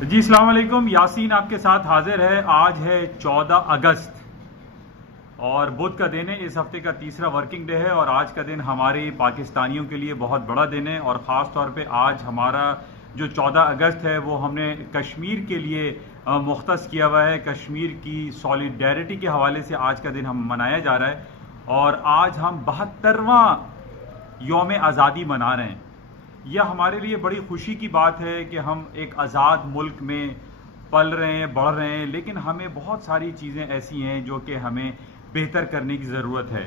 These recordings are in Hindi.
जी अस्सलाम वालेकुम। यासीन आपके साथ हाजिर है। आज है 14 अगस्त और बुध का दिन है। इस हफ्ते का तीसरा वर्किंग डे है और आज का दिन हमारे पाकिस्तानियों के लिए बहुत बड़ा दिन है और ख़ास तौर पे आज हमारा जो 14 अगस्त है वो हमने कश्मीर के लिए मुख्तस किया हुआ है। कश्मीर की सॉलिडेरिटी के हवाले से आज का दिन हम मनाया जा रहा है और आज हम 72वां यौम आज़ादी मना रहे हैं। यह हमारे लिए बड़ी खुशी की बात है कि हम एक आज़ाद मुल्क में पल रहे हैं, बढ़ रहे हैं, लेकिन हमें बहुत सारी चीज़ें ऐसी हैं जो कि हमें बेहतर करने की ज़रूरत है।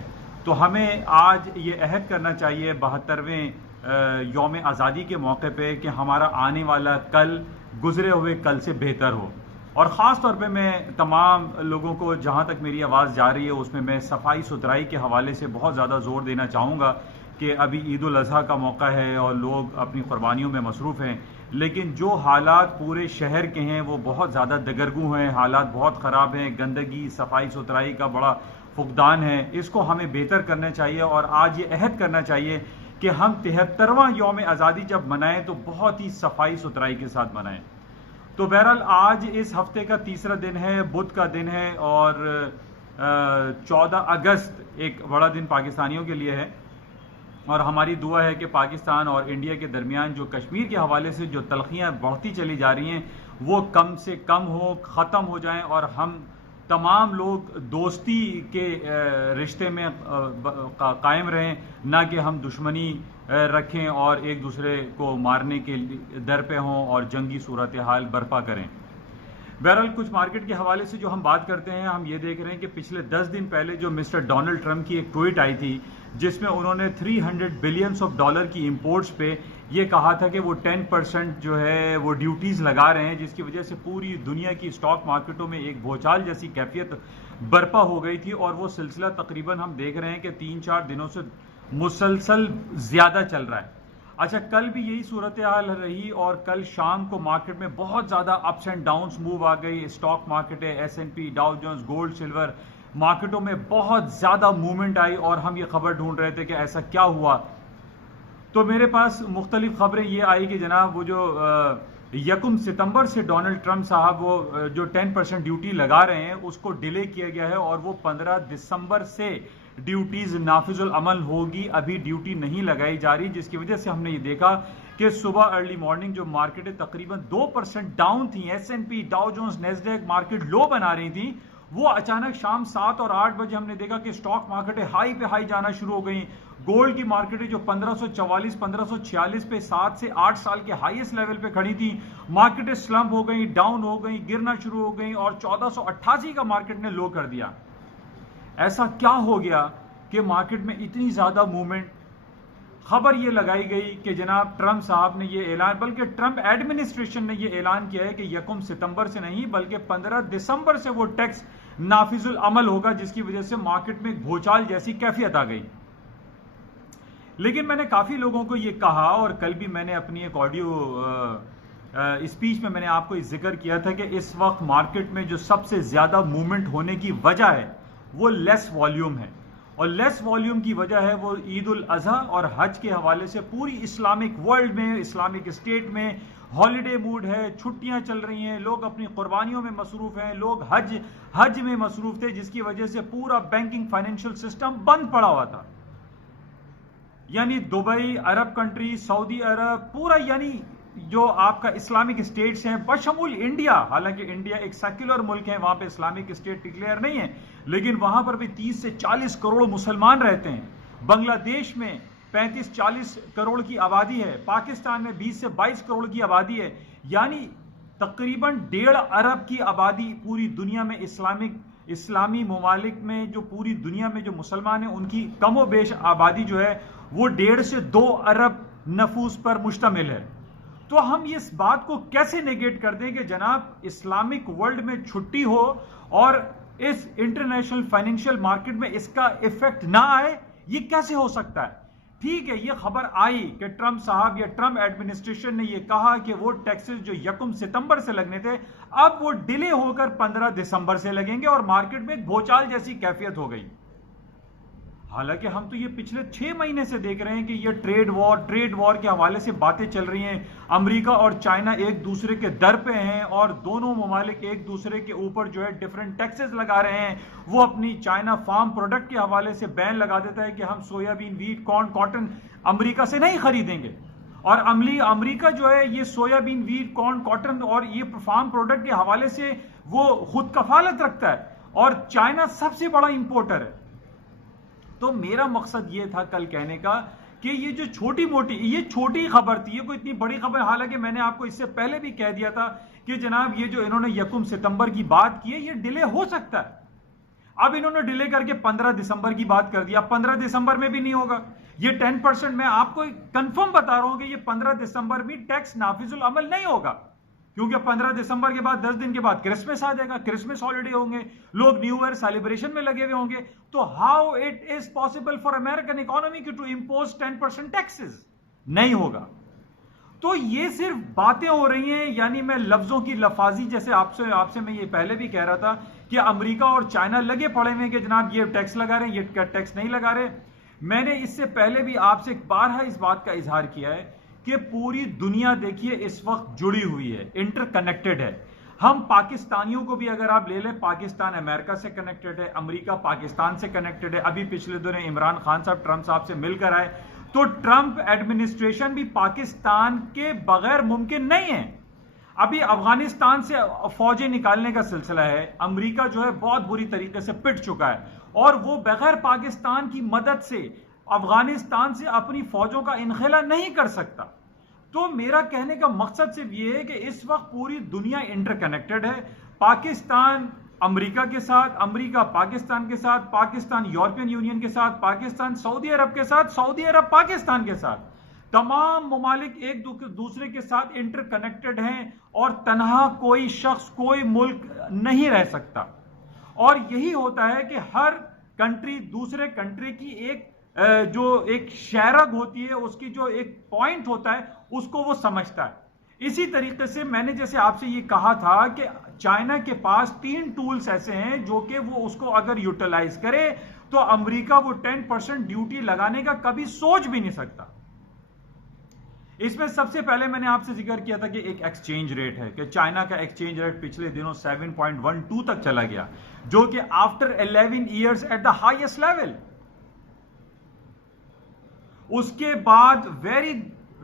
तो हमें आज ये अहद करना चाहिए 72वें यौम आज़ादी के मौके पे कि हमारा आने वाला कल गुजरे हुए कल से बेहतर हो। और ख़ास तौर पे मैं तमाम लोगों को, जहाँ तक मेरी आवाज़ जा रही है उसमें मैं सफाई सुथराई के हवाले से बहुत ज़्यादा ज़ोर देना चाहूँगा कि अभी ईद उल अज़हा का मौका है और लोग अपनी कुर्बानियों में मसरूफ़ हैं, लेकिन जो हालात पूरे शहर के हैं वो बहुत ज़्यादा दगरगू हैं, हालात बहुत ख़राब हैं, गंदगी, सफाई सुथराई का बड़ा फुकदान है। इसको हमें बेहतर करना चाहिए और आज ये अहद करना चाहिए कि हम 73वां यौम आज़ादी जब मनाएं तो बहुत ही सफाई सुथराई के साथ मनाएं। तो बहरहाल आज इस हफ्ते का तीसरा दिन है, बुध का दिन है और 14 अगस्त एक बड़ा दिन पाकिस्तानियों के लिए है और हमारी दुआ है कि पाकिस्तान और इंडिया के दरमियान जो कश्मीर के हवाले से जो तलखियाँ बढ़ती चली जा रही हैं वो कम से कम हो, ख़त्म हो जाएं और हम तमाम लोग दोस्ती के रिश्ते में कायम रहें, ना कि हम दुश्मनी रखें और एक दूसरे को मारने के दर पे हों और जंगी सूरत हाल बर्पा करें। बहरहाल कुछ मार्केट के हवाले से जो हम बात करते हैं, हम ये देख रहे हैं कि पिछले 10 दिन पहले जो मिस्टर डोनाल्ड ट्रंप की एक ट्वीट आई थी जिसमें उन्होंने 300 बिलियंस ऑफ डॉलर की इंपोर्ट्स पे ये कहा था कि वो 10% जो है वो ड्यूटीज़ लगा रहे हैं, जिसकी वजह से पूरी दुनिया की स्टॉक मार्केटों में एक भूचाल जैसी कैफियत बर्पा हो गई थी और वो सिलसिला तकरीबन हम देख रहे हैं कि 3-4 दिनों से मुसलसल ज़्यादा चल रहा है। अच्छा, कल भी यही सूरत हाल रही और कल शाम को मार्केट में बहुत ज़्यादा अप्स एंड डाउन्स मूव आ गई। स्टॉक मार्केट है, S&P, Dow Jones, gold, silver मार्केटों में बहुत ज़्यादा मूवमेंट आई और हम ये खबर ढूंढ रहे थे कि ऐसा क्या हुआ। तो मेरे पास मुख्तलिफ खबरें ये आई कि जनाब वो जो 1 सितंबर से डोनाल्ड ट्रंप साहब वो जो 10% ड्यूटी लगा रहे हैं उसको डिले किया गया है और वो 15 दिसंबर से ड्यूटीज नाफिजुल अमल होगी। अभी ड्यूटी नहीं लगाई जा रही, जिसकी वजह से हमने ये देखा कि सुबह अर्ली मॉर्निंग जो मार्केटें तकरीबन 2% डाउन थी, S&P, Dow Jones, Nasdaq market लो बना रही थी, वो अचानक शाम 7 और 8 बजे हमने देखा कि स्टॉक मार्केटें हाई पे हाई जाना शुरू हो गई। गोल्ड की मार्केटें जो 1544, 1546 पे 7 से 8 साल के हाईएस्ट लेवल पे खड़ी थी, मार्केटें स्लम्प हो गई, डाउन हो गई, गिरना शुरू हो गई और 1488 का मार्केट ने लो कर दिया। ऐसा क्या हो गया कि मार्केट में इतनी ज्यादा मूवमेंट? खबर ये लगाई गई कि जनाब ट्रंप साहब ने ये ऐलान, बल्कि ट्रंप एडमिनिस्ट्रेशन ने ये ऐलान किया है कि 1 सितंबर से नहीं बल्कि 15 दिसंबर से वो टैक्स नाफिजुल अमल होगा, जिसकी वजह से मार्केट में भूचाल जैसी कैफियत आ गई। लेकिन मैंने काफी लोगों को ये कहा और कल भी मैंने अपनी एक ऑडियो स्पीच में मैंने आपको जिक्र किया था कि इस वक्त मार्केट में जो सबसे ज्यादा मूवमेंट होने की वजह है वो लेस वॉल्यूम है और लेस वॉल्यूम की वजह है वो ईद उल अज़हा और हज के हवाले से पूरी इस्लामिक वर्ल्ड में, इस्लामिक स्टेट में हॉलिडे मूड है, छुट्टियां चल रही हैं, लोग अपनी कुर्बानियों में मसरूफ हैं, लोग हज में मसरूफ थे, जिसकी वजह से पूरा बैंकिंग फाइनेंशियल सिस्टम बंद पड़ा हुआ था। यानी दुबई, अरब कंट्री, सऊदी अरब, पूरा यानी जो आपका इस्लामिक स्टेट्स हैं बशमूल इंडिया, हालांकि इंडिया एक सेक्युलर मुल्क है, वहां पे इस्लामिक स्टेट डिक्लेयर नहीं है, लेकिन वहां पर भी 30 से 40 करोड़ मुसलमान रहते हैं। बांग्लादेश में 35-40 करोड़ की आबादी है, पाकिस्तान में 20 से 22 करोड़ की आबादी है, यानी तकरीबन 1.5 अरब की आबादी पूरी दुनिया में इस्लामी ममालिक में, जो पूरी दुनिया में जो मुसलमान हैं उनकी कमोबेश आबादी जो है वो 1.5 से 2 अरब नफूस पर मुश्तमिल है। तो हम इस बात को कैसे नेगेट कर दें कि जनाब इस्लामिक वर्ल्ड में छुट्टी हो और इस इंटरनेशनल फाइनेंशियल मार्केट में इसका इफेक्ट ना आए? ये कैसे हो सकता है? ठीक है, ये खबर आई कि ट्रंप साहब या ट्रंप एडमिनिस्ट्रेशन ने ये कहा कि वो टैक्सेस जो 1 सितंबर से लगने थे अब वो डिले होकर 15 दिसंबर से लगेंगे और मार्केट में भूचाल जैसी कैफियत हो गई। हालांकि हम तो ये पिछले 6 महीने से देख रहे हैं कि ये ट्रेड वॉर के हवाले से बातें चल रही हैं। अमेरिका और चाइना एक दूसरे के दर पे हैं और दोनों ममालिक एक दूसरे के ऊपर जो है डिफरेंट टैक्सेस लगा रहे हैं। वो अपनी चाइना फार्म प्रोडक्ट के हवाले से बैन लगा देता है कि हम soybean, wheat, corn, cotton America से नहीं खरीदेंगे। और अमेरिका जो है ये सोयाबीन, वीट, कॉर्न, कॉटन और ये फार्म प्रोडक्ट के हवाले से वो खुद कफालत रखता है और चाइना सबसे बड़ा इंपोर्टर है। तो मेरा मकसद ये था कल कहने का कि ये जो छोटी खबर थी, ये कोई इतनी बड़ी खबर, हालांकि मैंने आपको इससे पहले भी कह दिया था कि जनाब ये जो इन्होंने 1 सितंबर की बात की है ये डिले हो सकता है। अब इन्होंने डिले करके 15 दिसंबर की बात कर दिया। 15 दिसंबर में भी नहीं होगा ये 10%। मैं आपको कंफर्म बता रहा हूं कि ये 15 दिसंबर भी टैक्स नाफिजुल अमल नहीं होगा, क्योंकि 15 दिसंबर के बाद 10 दिन के बाद क्रिसमस आ जाएगा, क्रिसमस हॉलिडे होंगे, लोग न्यू ईयर सेलिब्रेशन में लगे हुए होंगे। तो how it is possible for American economy to impose 10% taxes? नहीं होगा। तो ये सिर्फ बातें हो रही हैं, यानी मैं लफ्जों की लफाजी, जैसे आपसे मैं ये पहले भी कह रहा था कि अमेरिका और चाइना लगे पड़े हुए हैं कि जनाब ये टैक्स लगा रहे हैं, ये टैक्स नहीं लगा रहे। मैंने इससे पहले भी आपसे एक बार इस बात का इजहार किया है कि पूरी दुनिया देखिए इस वक्त जुड़ी हुई है, इंटरकनेक्टेड है। हम पाकिस्तानियों को भी अगर आप ले लें, पाकिस्तान अमेरिका से कनेक्टेड है, अमेरिका पाकिस्तान से कनेक्टेड है। अभी पिछले दिनों इमरान खान साहब ट्रंप साहब से मिलकर आए, तो ट्रंप एडमिनिस्ट्रेशन भी पाकिस्तान के बगैर मुमकिन नहीं है। अभी अफगानिस्तान से फौजें निकालने का सिलसिला है, अमेरिका जो है बहुत बुरी तरीके से पिट चुका है और वो बगैर पाकिस्तान की मदद से अफगानिस्तान से अपनी फौजों का इनखला नहीं कर सकता। तो मेरा कहने का मकसद सिर्फ ये है कि इस वक्त पूरी दुनिया इंटरकनेक्टेड है। पाकिस्तान अमेरिका के साथ, अमेरिका पाकिस्तान के साथ, पाकिस्तान यूरोपियन यूनियन के साथ, पाकिस्तान सऊदी अरब के साथ, सऊदी अरब पाकिस्तान के साथ, तमाम ममालिक एक दूसरे के साथ इंटरकनेक्टेड हैं और तनहा कोई शख्स, कोई मुल्क नहीं रह सकता। और यही होता है कि हर कंट्री दूसरे कंट्री की एक शहरग होती है, उसकी जो एक पॉइंट होता है उसको वो समझता है। इसी तरीके से मैंने जैसे आपसे ये कहा था कि चाइना के पास 3 टूल्स ऐसे हैं जो कि वो उसको अगर यूटिलाइज करे तो अमेरिका वो 10% ड्यूटी लगाने का कभी सोच भी नहीं सकता। इसमें सबसे पहले मैंने आपसे जिक्र किया था कि एक एक्सचेंज रेट है कि चाइना का एक्सचेंज रेट पिछले दिनों 7.12 तक चला गया, जो कि after 11 years at the highest level. उसके बाद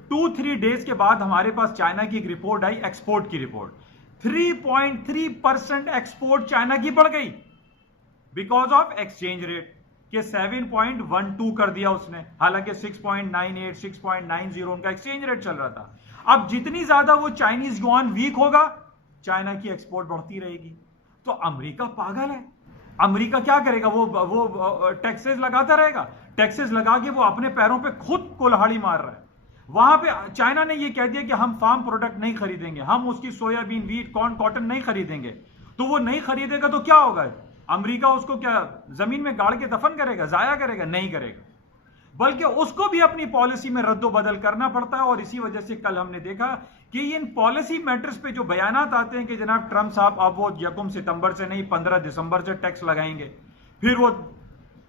2-3 डेज के बाद हमारे पास चाइना की एक रिपोर्ट आई, एक्सपोर्ट की रिपोर्ट। 3.3% एक्सपोर्ट चाइना की बढ़ गई बिकॉज ऑफ एक्सचेंज रेट के 7.12 कर दिया उसने, हालांकि 6.98, 6.90 उनका एक्सचेंज रेट चल रहा था। अब जितनी ज्यादा वो चाइनीज युआन वीक होगा, चाइना की एक्सपोर्ट बढ़ती रहेगी। तो अमेरिका पागल है, अमेरिका क्या करेगा? वो टैक्सेस लगाता रहेगा, टैक्सेस लगा के वो अपने पैरों पे खुद कुल्हाड़ी मार रहा है। वहां पे चाइना ने ये कह दिया कि हम फार्म प्रोडक्ट नहीं खरीदेंगे, हम उसकी सोयाबीन, वीट, कॉर्न, कॉटन नहीं खरीदेंगे। तो वो नहीं खरीदेगा तो क्या होगा? अमेरिका उसको क्या जमीन में गाड़ के दफन करेगा, जाया करेगा? नहीं करेगा, बल्कि उसको भी अपनी पॉलिसी में रद्दोबदल करना पड़ता है। और इसी वजह से कल हमने देखा कि इन पॉलिसी मैटर्स पे जो बयानात आते हैं कि जनाब ट्रंप साहब अब वो 1 सितंबर से नहीं 15 दिसंबर से टैक्स लगाएंगे, फिर वो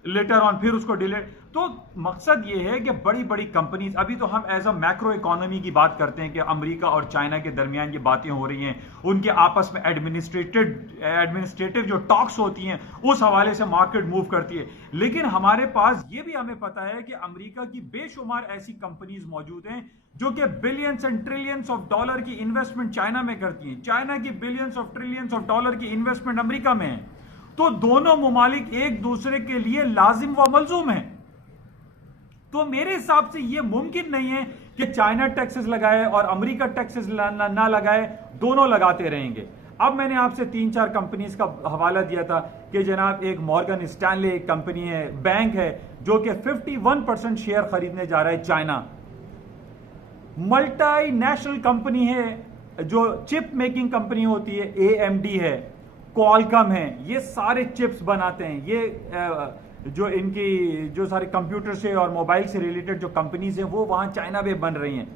लेटर ऑन फिर उसको डिले। तो मकसद ये है कि बड़ी बड़ी कंपनीज, अभी तो हम एज अ मैक्रो इकोनॉमी की बात करते हैं कि अमेरिका और चाइना के दरमियान ये बातें हो रही हैं, उनके आपस में एडमिनिस्ट्रेटिव जो टॉक्स होती हैं उस हवाले से मार्केट मूव करती है। लेकिन हमारे पास ये भी हमें पता है कि अमेरिका की बेशुमार ऐसी कंपनीज मौजूद हैं जो कि billions and trillions of dollar की इन्वेस्टमेंट चाइना में करती हैं, चाइना की billions of trillions of dollar की इन्वेस्टमेंट अमेरिका में है। तो दोनों ममालिक एक दूसरे के लिए लाजिम व मलजूम हैं। तो मेरे हिसाब से यह मुमकिन नहीं है कि चाइना टैक्सेस लगाए और अमेरिका टैक्सेस ना लगाए, दोनों लगाते रहेंगे। अब मैंने आपसे 3-4 कंपनीज का हवाला दिया था कि जनाब एक मॉर्गन स्टैनले एक कंपनी है, बैंक है, जो कि 51% शेयर खरीदने जा रहा है चाइना। मल्टी नेशनल कंपनी है जो चिप मेकिंग कंपनी होती है, AMD है, क्वालकॉम है, ये सारे चिप्स बनाते हैं। ये जो इनकी जो सारे कंप्यूटर से और मोबाइल से रिलेटेड जो कंपनीज हैं वो वहां चाइना में बन रही हैं।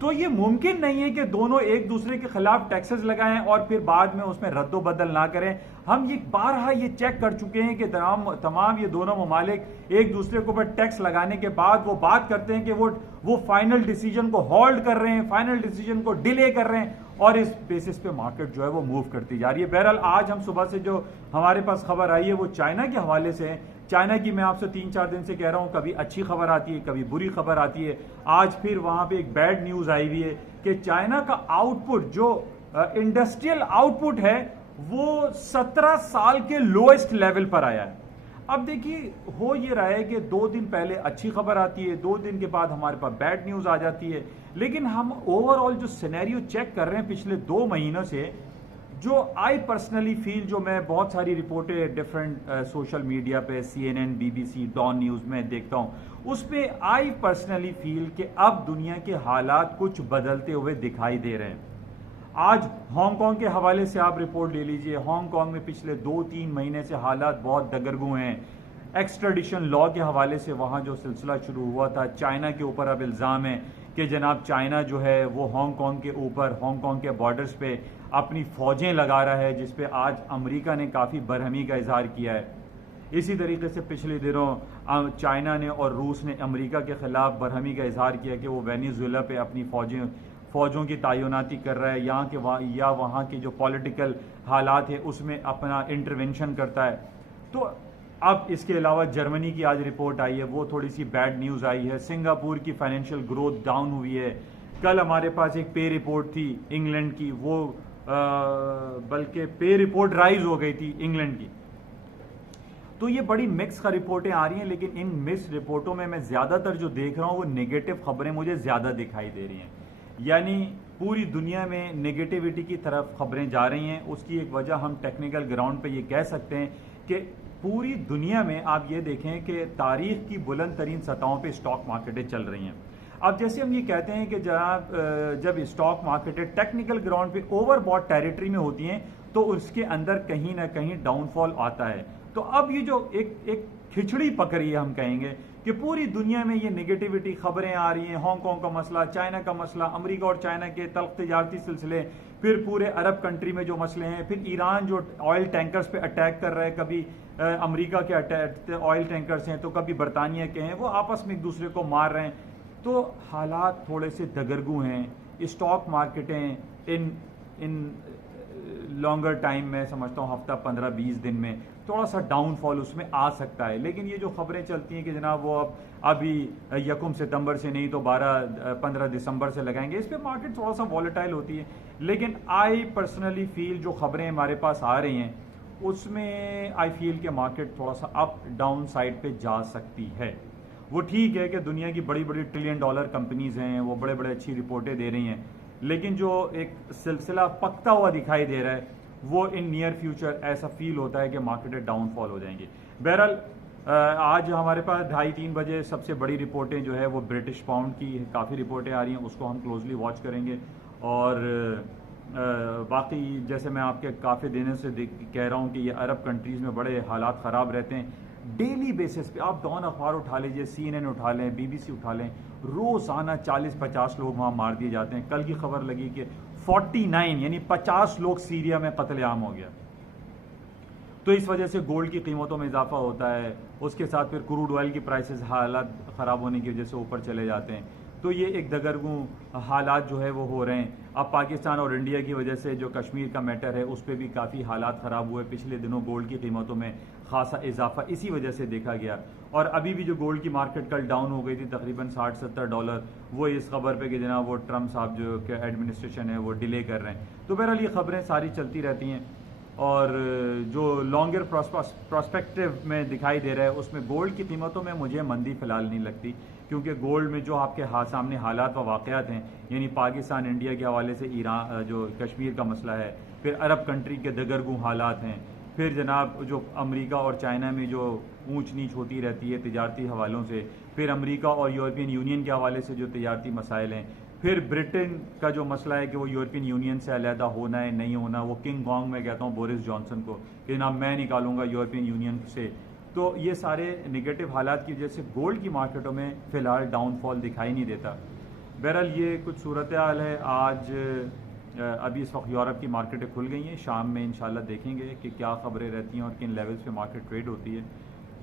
तो ये मुमकिन नहीं है कि दोनों एक दूसरे के खिलाफ टैक्सेस लगाएं और फिर बाद में उसमें रद्दो बदल ना करें। हम ये बारहा ये चेक कर चुके हैं कि तमाम ये दोनों ममालिक एक दूसरे के ऊपर टैक्स लगाने के बाद वो बात करते हैं कि वो फाइनल डिसीजन को होल्ड कर रहे हैं, फाइनल डिसीजन को डिले कर रहे हैं, और इस बेसिस पे मार्केट जो है वो मूव करती जा रही है। बहरहाल आज हम सुबह से जो हमारे पास खबर आई है वो चाइना के हवाले से है। चाइना की मैं आपसे 3-4 दिन से कह रहा हूं, कभी अच्छी खबर आती है, कभी बुरी खबर आती है। आज फिर वहां पे एक बैड न्यूज आई हुई है कि चाइना का आउटपुट जो इंडस्ट्रियल आउटपुट है वो 17 साल के लोएस्ट लेवल पर आया है। अब देखिए हो ये रहा है कि 2 दिन पहले अच्छी खबर आती है, 2 दिन के बाद हमारे पास बैड न्यूज आ जाती है, लेकिन हम ओवरऑल जो सिनेरियो चेक कर रहे हैं पिछले 2 महीनों से, जो आई पर्सनली फील, जो मैं बहुत सारी रिपोर्टें डिफरेंट सोशल मीडिया पे CNN, BBC, डॉन न्यूज में देखता हूं, उस पे आई पर्सनली फील कि अब दुनिया के हालात कुछ बदलते हुए दिखाई दे रहे हैं। आज हांगकांग के हवाले से आप रिपोर्ट ले लीजिए। हांगकांग में पिछले 2-3 महीने से हालात बहुत दगरगू हैं। एक्स्ट्राडिशन लॉ के हवाले से वहां जो सिलसिला शुरू हुआ था, चाइना के ऊपर अब इल्ज़ाम है कि जनाब चाइना जो है वो हांगकांग के ऊपर, हांगकांग के बॉर्डर्स पे अपनी फौजें लगा रहा है, जिस पे आज अमेरिका ने काफ़ी बरहमी का इजहार किया है। इसी तरीके से पिछले दिनों चाइना ने और रूस ने अमेरिका के खिलाफ बरहमी का इजहार किया कि वो वेनेजुएला पे अपनी फौजों की तैनाती कर रहा है, यहाँ के वहाँ के जो पॉलिटिकल हालात है उसमें अपना इंटरवेंशन करता है। तो अब इसके अलावा जर्मनी की आज रिपोर्ट आई है, वो थोड़ी सी बैड न्यूज़ आई है। सिंगापुर की फाइनेंशियल ग्रोथ डाउन हुई है। कल हमारे पास एक पे रिपोर्ट थी इंग्लैंड की, वो बल्कि पे रिपोर्ट राइज हो गई थी इंग्लैंड की। तो ये बड़ी मिक्स का रिपोर्टें आ रही हैं, लेकिन इन मिक्स रिपोर्टों में मैं ज़्यादातर जो देख रहा हूँ वो नेगेटिव खबरें मुझे ज़्यादा दिखाई दे रही हैं। यानी पूरी दुनिया में नेगेटिविटी की तरफ खबरें जा रही हैं। उसकी एक वजह हम टेक्निकल ग्राउंड पे ये कह सकते हैं कि पूरी दुनिया में आप ये देखें कि तारीख की बुलंद तरीन सतहों पे स्टॉक मार्केटें चल रही हैं। अब जैसे हम ये कहते हैं कि जब स्टॉक मार्केटें टेक्निकल ग्राउंड पे ओवरबॉट टेरिटरी में होती हैं तो उसके अंदर कहीं ना कहीं डाउनफॉल आता है। तो अब ये जो एक खिचड़ी पकड़ी है, हम कहेंगे कि पूरी दुनिया में ये नेगेटिविटी खबरें आ रही हैं। हांगकांग का मसला, चाइना का मसला, अमेरिका और चाइना के तल्ख तिजारती सिलसिले, फिर पूरे अरब कंट्री में जो मसले हैं, फिर ईरान जो ऑयल टैंकर्स पे अटैक कर रहा है, कभी अमेरिका के अटैक ऑयल टैंकर्स हैं तो कभी बरतानिया के हैं, वो आपस में एक दूसरे को मार रहे हैं। तो हालात थोड़े से दगरगू हैं। स्टॉक मार्केटें इन लॉन्गर टाइम में समझता हूँ हफ्ता 15-20 दिन में थोड़ा सा डाउनफॉल उसमें आ सकता है। लेकिन ये जो खबरें चलती हैं कि जनाब वो अब अभी 1 सितंबर से नहीं तो 15 दिसंबर से लगाएंगे, इस पर मार्केट थोड़ा सा वॉलेटाइल होती है। लेकिन आई पर्सनली फील जो खबरें हमारे पास आ रही हैं उसमें आई फील कि मार्केट थोड़ा सा अप डाउन साइड पे जा सकती है। वो ठीक है कि दुनिया की बड़ी बड़ी $1 ट्रिलियन कंपनीज हैं, वो बड़े बड़े अच्छी रिपोर्टें दे रही हैं, लेकिन जो एक सिलसिला पकता हुआ दिखाई दे रहा है वो इन नियर फ्यूचर ऐसा फील होता है कि मार्केटें डाउनफॉल हो जाएंगी। बहरहाल आज हमारे पास 2:30-3 बजे सबसे बड़ी रिपोर्टें जो है वो ब्रिटिश पाउंड की काफ़ी रिपोर्टें आ रही हैं, उसको हम क्लोजली वॉच करेंगे। और बाकी जैसे मैं आपके काफ़ी दिनों से कह रहा हूँ कि ये अरब कंट्रीज़ में बड़े हालात ख़राब रहते हैं। डेली बेसिस पे आप डॉन अखबार उठा लीजिए, CNN उठा लें, BBC उठा लें, रोज़ाना 40-50 लोग वहाँ मार दिए जाते हैं। कल की खबर लगी कि 49 यानी 50 लोग सीरिया में कत्लेआम हो गया। तो इस वजह से गोल्ड की कीमतों में इजाफा होता है, उसके साथ फिर क्रूड ऑयल की प्राइसेस हालात ख़राब होने की वजह से ऊपर चले जाते हैं। तो ये एक दगरगू हालात जो है वो हो रहे हैं। अब पाकिस्तान और इंडिया की वजह से जो कश्मीर का मैटर है उस पर भी काफ़ी हालात ख़राब हुए। पिछले दिनों गोल्ड की कीमतों में खासा इजाफा इसी वजह से देखा गया। और अभी भी जो गोल्ड की मार्केट कल डाउन हो गई थी तकरीबन $60-70, वो इस खबर पे कि जनाब वो ट्रम्प साहब जो के एडमिनिस्ट्रेशन है वो डिले कर रहे हैं। तो बहरहाल ये खबरें सारी चलती रहती हैं। और जो लॉन्गर प्रोस्पेक्टिव में दिखाई दे रहा है उसमें गोल्ड की कीमतों में मुझे मंदी फ़िलहाल नहीं लगती, क्योंकि गोल्ड में जो आपके सामने हालात व वाक़यात हैं, यानी पाकिस्तान इंडिया के हवाले से ईरान जो कश्मीर का मसला है, फिर अरब कंट्री के दगरगू हालात हैं, फिर जनाब जो अमेरिका और चाइना में जो ऊंच नीच होती रहती है तिजारती हवालों से, फिर अमेरिका और यूरोपियन यूनियन के हवाले से जो तिजारती मसाइल हैं, फिर ब्रिटेन का जो मसला है कि वो यूरोपियन यूनियन से अलहदा होना है नहीं होना, वो किंग कॉन्ग मैं कहता हूँ बोरिस जॉनसन को कि जनाब मैं निकालूंगा यूरोपियन यूनियन से। तो ये सारे नेगेटिव हालात की वजह से गोल्ड की मार्केटों में फ़िलहाल डाउनफॉल दिखाई नहीं देता। बहरहाल ये कुछ सूरत हाल है। आज अभी इस वक्त यूरोप की मार्केटें खुल गई हैं। शाम में इंशाल्लाह देखेंगे कि क्या ख़बरें रहती हैं और किन लेवल्स पे मार्केट ट्रेड होती है।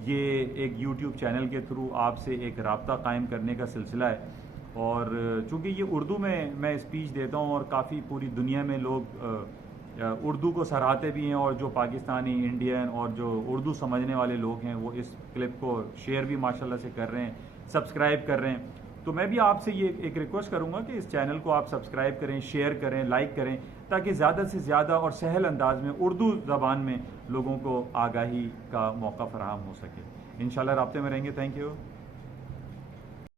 ये एक यूट्यूब चैनल के थ्रू आपसे एक राब्ता कायम करने का सिलसिला है, और चूँकि ये उर्दू में मैं स्पीच देता हूँ और काफ़ी पूरी दुनिया में लोग उर्दू को सराहते भी हैं, और जो पाकिस्तानी, इंडियन और जो उर्दू समझने वाले लोग हैं वो इस क्लिप को शेयर भी माशाल्लाह से कर रहे हैं, सब्सक्राइब कर रहे हैं। तो मैं भी आपसे ये एक रिक्वेस्ट करूंगा कि इस चैनल को आप सब्सक्राइब करें, शेयर करें, लाइक करें, ताकि ज़्यादा से ज़्यादा और सहल अंदाज में उर्दू ज़बान में लोगों को आगाही का मौका फराहम हो सके। इंशाल्लाह राब्ते में रहेंगे। Thank you.